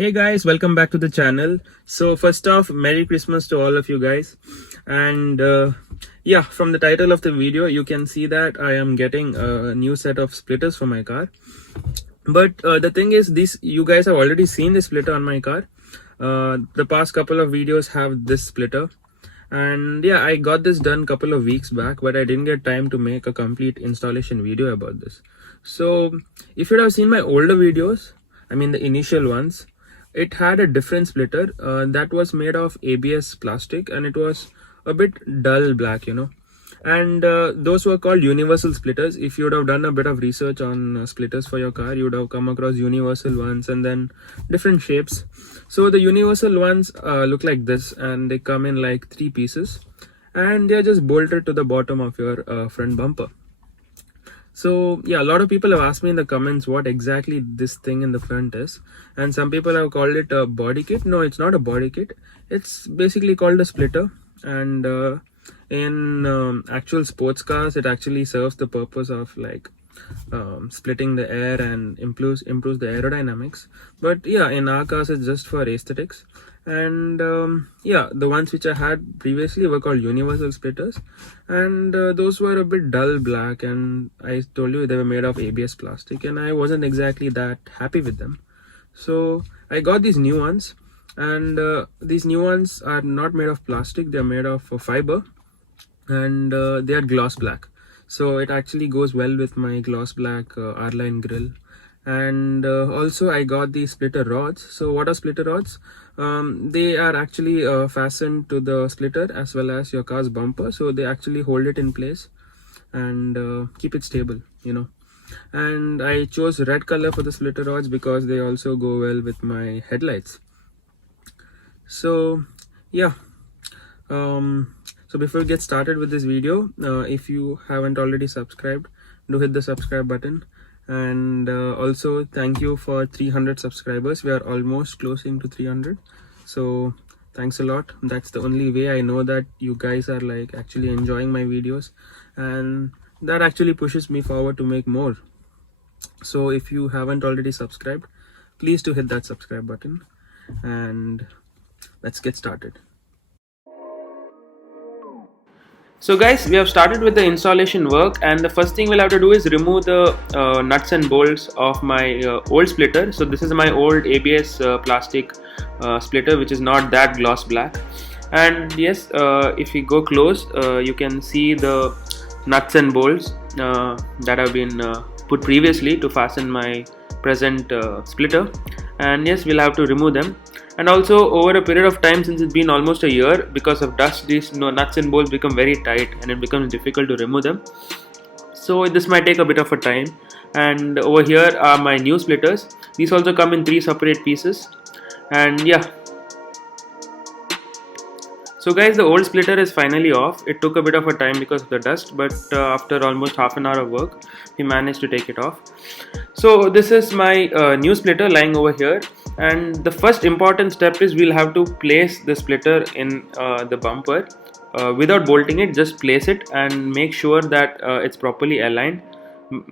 Hey guys, welcome back to the channel. So first off, Merry Christmas to all of you guys. And yeah, from the title of the video, you can see that I am getting a new set of splitters for my car. But the thing is, you guys have already seen the splitter on my car. The past couple of videos have this splitter. And yeah, I got this done a couple of weeks back, but I didn't get time to make a complete installation video about this. So if you have seen my older videos, I mean the initial ones, it had a different splitter that was made of ABS plastic, and it was a bit dull black, and those were called universal splitters. If you would have done a bit of research on splitters for your car, you would have come across universal ones and then different shapes. So the universal ones look like this, and they come in like 3 pieces, and they are just bolted to the bottom of your front bumper. So yeah, a lot of people have asked me in the comments what exactly this thing in the front is, and some people have called it a body kit. No, it's not a body kit. It's basically called a splitter, and in actual sports cars, it actually serves the purpose of like splitting the air and improves the aerodynamics. But yeah, in our cars, it's just for aesthetics. And yeah, the ones which I had previously were called universal splitters, and those were a bit dull black, and I told you they were made of ABS plastic, and I wasn't exactly that happy with them. So I got these new ones, and these new ones are not made of plastic, they're made of fiber, and they are gloss black. So it actually goes well with my gloss black R-line grill. And also I got the splitter rods. So what are splitter rods? They are actually fastened to the splitter as well as your car's bumper, so they actually hold it in place and keep it stable, and I chose red color for the splitter rods because they also go well with my headlights. So yeah, so before we get started with this video, if you haven't already subscribed, do hit the subscribe button. And also thank you for 300 subscribers. We are almost closing to 300, so thanks a lot. That's the only way I know that you guys are like actually enjoying my videos, and that actually pushes me forward to make more. So if you haven't already subscribed, please do hit that subscribe button, and let's get started. So guys, we have started with the installation work, and the first thing we'll have to do is remove the nuts and bolts of my old splitter. So this is my old ABS plastic splitter, which is not that gloss black. And yes, if we go close, you can see the nuts and bolts that have been put previously to fasten my present splitter. And yes, we'll have to remove them. And also over a period of time, since it's been almost a year, because of dust, these nuts and bolts become very tight and it becomes difficult to remove them. So this might take a bit of a time. And over here are my new splitters. These also come in 3 separate pieces. And yeah, so guys, the old splitter is finally off. It took a bit of a time because of the dust, but after almost half an hour of work, we managed to take it off. So this is my new splitter lying over here, and the first important step is we'll have to place the splitter in the bumper without bolting it. Just place it and make sure that it's properly aligned.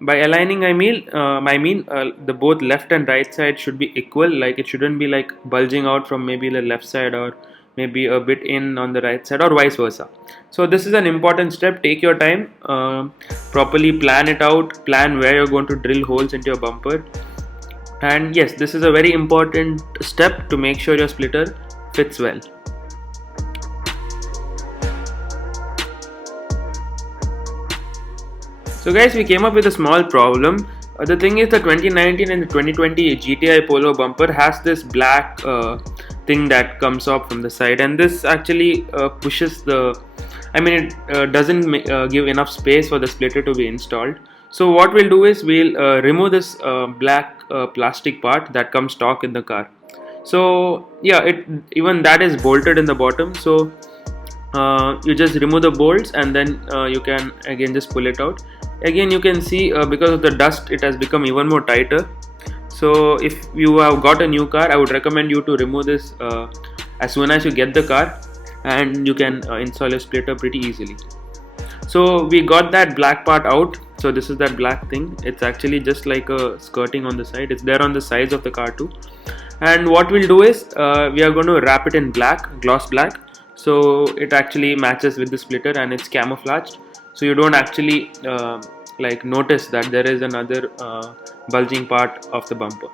By aligning I mean the both left and right side should be equal. Like it shouldn't be like bulging out from maybe the left side or maybe a bit in on the right side or vice versa. So this is an important step. Take your time, properly plan it out, plan where you're going to drill holes into your bumper. And yes, this is a very important step to make sure your splitter fits well. So guys, we came up with a small problem. The thing is, the 2019 and the 2020 GTI Polo bumper has this black thing that comes up from the side, and this actually pushes the, it doesn't give enough space for the splitter to be installed. So what we'll do is we'll remove this black plastic part that comes stock in the car. So yeah, even that is bolted in the bottom. So you just remove the bolts, and then you can again just pull it out. Again, you can see because of the dust, it has become even more tighter. So if you have got a new car, I would recommend you to remove this as soon as you get the car, and you can install your splitter pretty easily. So we got that black part out. So this is that black thing. It's actually just like a skirting on the side. It's there on the sides of the car too. And what we'll do is we are going to wrap it in gloss black, so it actually matches with the splitter and it's camouflaged, so you don't actually like notice that there is another bulging part of the bumper.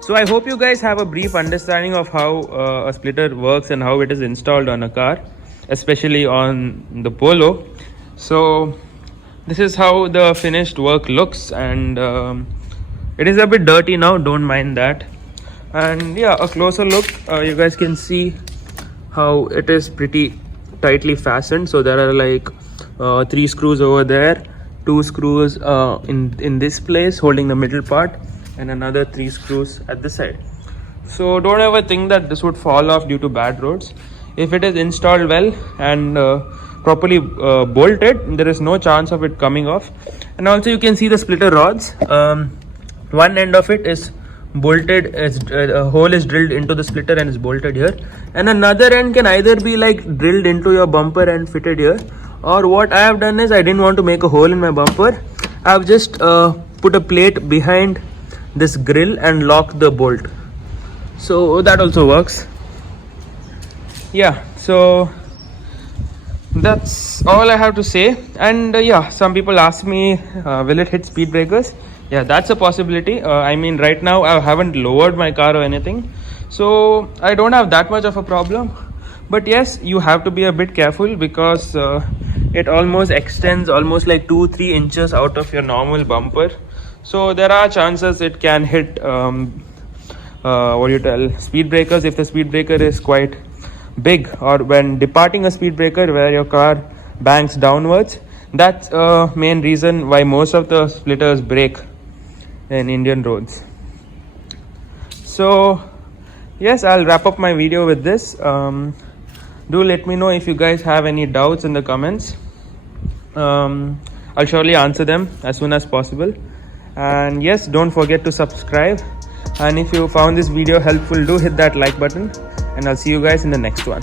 So I hope you guys have a brief understanding of how a splitter works and how it is installed on a car, especially on the Polo. So this is how the finished work looks, and it is a bit dirty now, don't mind that. And yeah, a closer look, you guys can see how it is pretty tightly fastened. So there are like 3 screws over there, 2 screws in this place holding the middle part, and another 3 screws at the side. So don't ever think that this would fall off due to bad roads. If it is installed well and properly bolted, there is no chance of it coming off. And also you can see the splitter rods. One end of it is bolted, a hole is drilled into the splitter and is bolted here, and another end can either be like drilled into your bumper and fitted here, or what I have done is, I didn't want to make a hole in my bumper, I have just put a plate behind this grill and lock the bolt, so that also works. Yeah, so that's all I have to say. And yeah, some people ask me, will it hit speed breakers? Yeah, that's a possibility. I mean, right now I haven't lowered my car or anything, so I don't have that much of a problem. But yes, you have to be a bit careful, because it almost extends almost like 2-3 inches out of your normal bumper, so there are chances it can hit speed breakers if the speed breaker is quite big, or when departing a speed breaker where your car banks downwards. That's main reason why most of the splitters break in Indian roads. So yes, I'll wrap up my video with this. Do let me know if you guys have any doubts in the comments. I'll surely answer them as soon as possible. And yes, don't forget to subscribe, and if you found this video helpful, do hit that like button, and I'll see you guys in the next one.